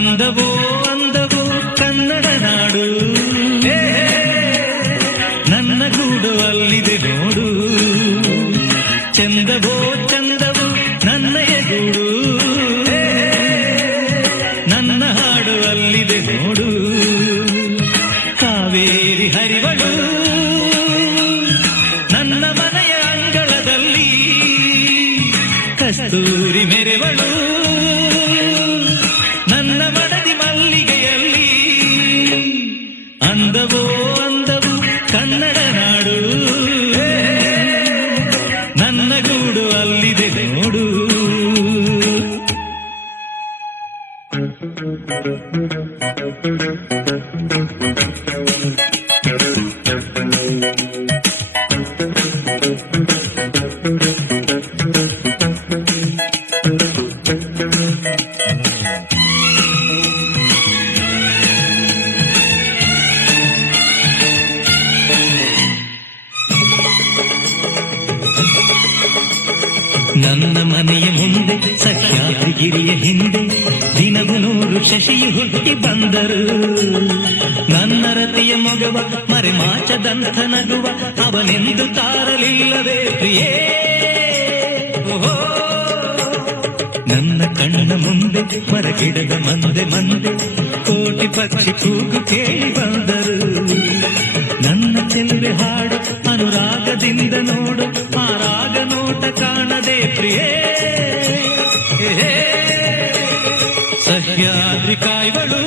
ಅಂದವೋ ಅಂದವೋ ಕನ್ನಡ ನಾಡು, ನನ್ನ ಗೂಡು ಅಲ್ಲಿದೆ ನೋಡು. ಚಂದವೋ ಚಂದವೋ ನನ್ನಯ ಗೂಡು, ನನ್ನ ಹಾಡು ಅಲ್ಲಿದೆ ನೋಡು. ಕಾವೇರಿ ಹರಿವಳು ನನ್ನ ಮನೆಯ ಅಂಗಳದಲ್ಲಿ, ಕಸ್ತೂರಿ ಮೆರೆವಳು ನನ್ನ ಮಡದಿ ಮಲ್ಲಿಗೆಯಲ್ಲಿ. ಅಂದವೋ ಅಂದವು ಕನ್ನಡ ನಾಡು, ನನ್ನ ಗೂಡು ಅಲ್ಲಿದೆ ನೋಡು. ನನ್ನ ಮನೆಯ ಮುಂದೆ ಸಹ್ಯಾದ್ರಿಗಿರಿಯ ಹಿಂದೆ ದಿನವು 100 ಶಶಿಯು ಹುಟ್ಟಿ ಬಂದರು. ನನ್ನ ರತಿಯ ಮಗವ ಮರೆಮಾಚದಂಥ ನಗುವ ಅವನೆಂದು ತಾರಲಿಲ್ಲವೇ ಪ್ರಿಯೇ. ನನ್ನ ಕಣ್ಣ ಮುಂದೆ ಮರಗಿಡದ ಮಂದೆ ಮಂದೆ ಕೋಟಿ ಪಕ್ಷಿ ಕೂಗು ಕೇಳಿ ಬಂದರು. ನನ್ನ ಚೆಲುವೆ ಹಾಡು ಅನುರಾಗದಿಂದ ನೋಡು, ಆ ರಾಗ ನೋಟ ಕಾಣದೆ ಪ್ರಿಯೇ. ಸಹ್ಯಾದ್ರಿ ಕಾಯ್ವಳು